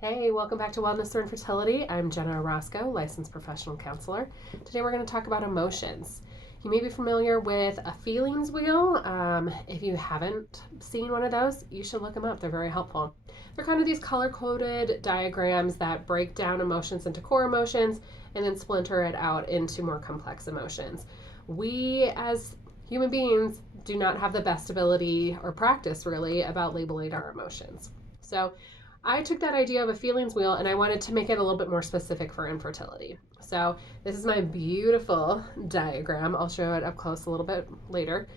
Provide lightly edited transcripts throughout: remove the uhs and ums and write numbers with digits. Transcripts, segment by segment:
Hey, welcome back to Wellness Through Infertility. I'm Jenna Orozco, licensed professional counselor. Today we're going to talk about emotions. You may be familiar with a feelings wheel. If you haven't seen one of those, you should look them up. They're very helpful. They're kind of these color-coded diagrams that break down emotions into core emotions and then splinter it out into more complex emotions. We, as human beings, do not have the best ability or practice, really, about labeling our emotions. So I took that idea of a feelings wheel and I wanted to make it a little bit more specific for infertility. So this is my beautiful diagram. I'll show it up close a little bit later.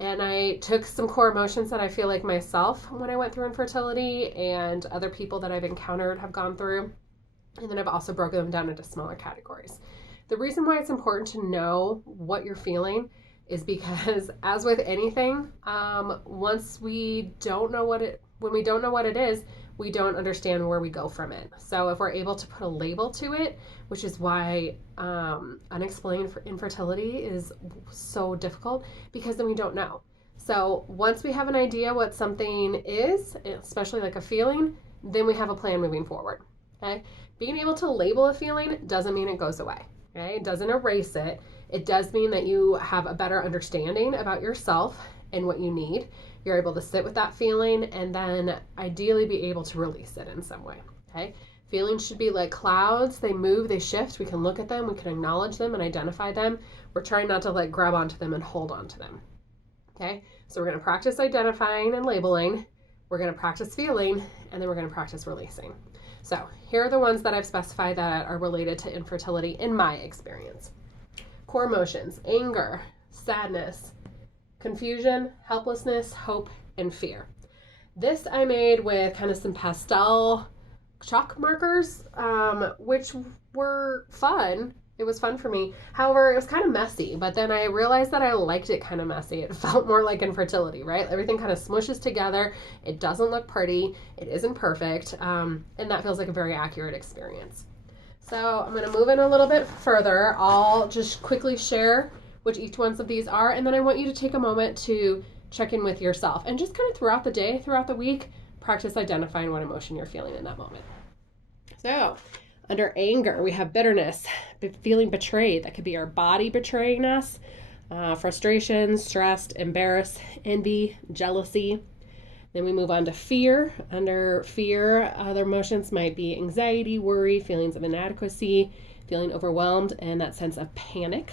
And I took some core emotions that I feel like myself when I went through infertility and other people that I've encountered have gone through. And then I've also broken them down into smaller categories. The reason why it's important to know what you're feeling is because, as with anything, once we don't know what when we don't know what it is, we don't understand where we go from it. So if we're able to put a label to it, which is why unexplained infertility is so difficult, because then we don't know. So once we have an idea what something is, especially like a feeling, then we have a plan moving forward. Okay? Being able to label a feeling doesn't mean it goes away. Okay? It doesn't erase it. It does mean that you have a better understanding about yourself and what you need. You're able to sit with that feeling and then ideally be able to release it in some way. Okay? Feelings should be like clouds. They move, they shift. We can look at them, we can acknowledge them and identify them. We're trying not to like grab onto them and hold on to them. Okay? So we're going to practice identifying and labeling. We're going to practice feeling, and then we're going to practice releasing. So here are the ones that I've specified that are related to infertility in my experience. Core emotions: anger, sadness, confusion, helplessness, hope, and fear. This I made with kind of some pastel chalk markers, which were fun. It was fun for me. However, it was kind of messy, but then I realized that I liked it kind of messy. It felt more like infertility, right? Everything kind of smushes together. It doesn't look pretty. It isn't perfect. And that feels like a very accurate experience. So I'm going to move in a little bit further. I'll just quickly share which each ones of these are, and then I want you to take a moment to check in with yourself and just kind of throughout the day, throughout the week, practice identifying what emotion you're feeling in that moment. So under anger, we have bitterness, feeling betrayed. That could be our body betraying us, frustration, stressed, embarrassed, envy, jealousy. Then we move on to fear. Under fear, other emotions might be anxiety, worry, feelings of inadequacy, feeling overwhelmed, and that sense of panic.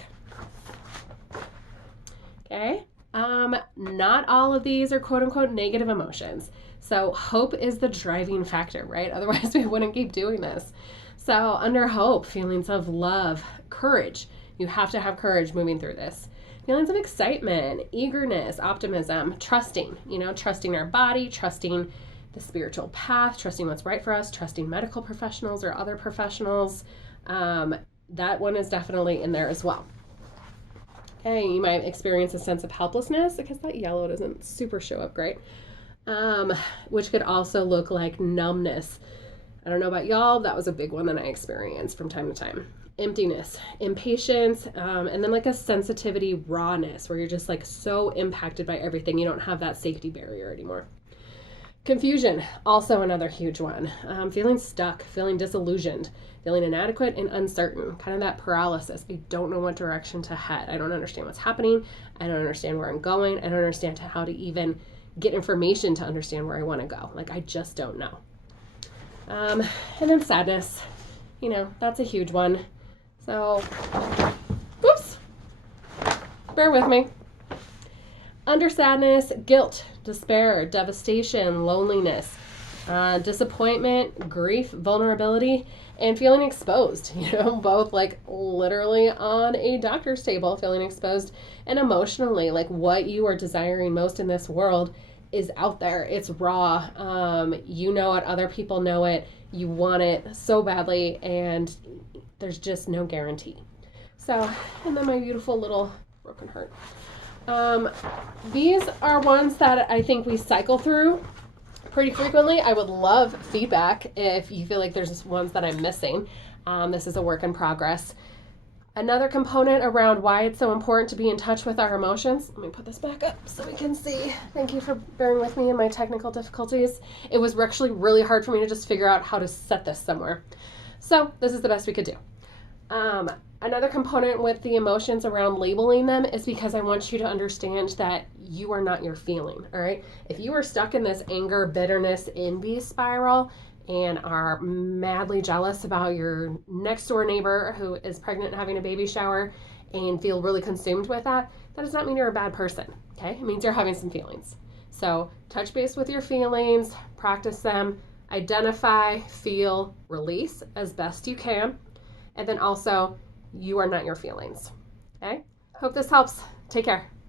Okay. Not all of these are quote unquote negative emotions. So hope is the driving factor, right? Otherwise we wouldn't keep doing this. So under hope, feelings of love, courage. You have to have courage moving through this. Feelings of excitement, eagerness, optimism, trusting, trusting our body, trusting the spiritual path, trusting what's right for us, trusting medical professionals or other professionals. That one is definitely in there as well. Okay, you might experience a sense of helplessness because that yellow doesn't super show up great, which could also look like numbness. I don't know about y'all, that was a big one that I experienced from time to time. Emptiness, impatience, and then like a sensitivity, rawness, where you're just like so impacted by everything, you don't have that safety barrier anymore. Confusion, also another huge one. Feeling stuck, feeling disillusioned, feeling inadequate and uncertain, kind of that paralysis. I don't know what direction to head. I don't understand what's happening. I don't understand where I'm going. I don't understand how to even get information to understand where I want to go. Like, I just don't know. And then sadness, that's a huge one. So, whoops, bear with me. Under sadness, guilt, despair, devastation, loneliness, disappointment, grief, vulnerability, and feeling exposed, both like literally on a doctor's table, feeling exposed, and emotionally, like what you are desiring most in this world is out there. It's raw. You know it, other people know it, you want it so badly, and there's just no guarantee. So, and then my beautiful little broken heart. These are ones that I think we cycle through pretty frequently. I would love feedback if you feel like there's ones that I'm missing. This is a work in progress. Another component around why it's so important to be in touch with our emotions. Let me put this back up so we can see. Thank you for bearing with me in my technical difficulties. It was actually really hard for me to just figure out how to set this somewhere. So this is the best we could do. Another component with the emotions around labeling them is because I want you to understand that you are not your feeling, all right? If you are stuck in this anger, bitterness, envy spiral and are madly jealous about your next door neighbor who is pregnant and having a baby shower and feel really consumed with that, that does not mean you're a bad person, okay? It means you're having some feelings. So touch base with your feelings, practice them, identify, feel, release as best you can, and then also you are not your feelings. Okay? Hope this helps. Take care.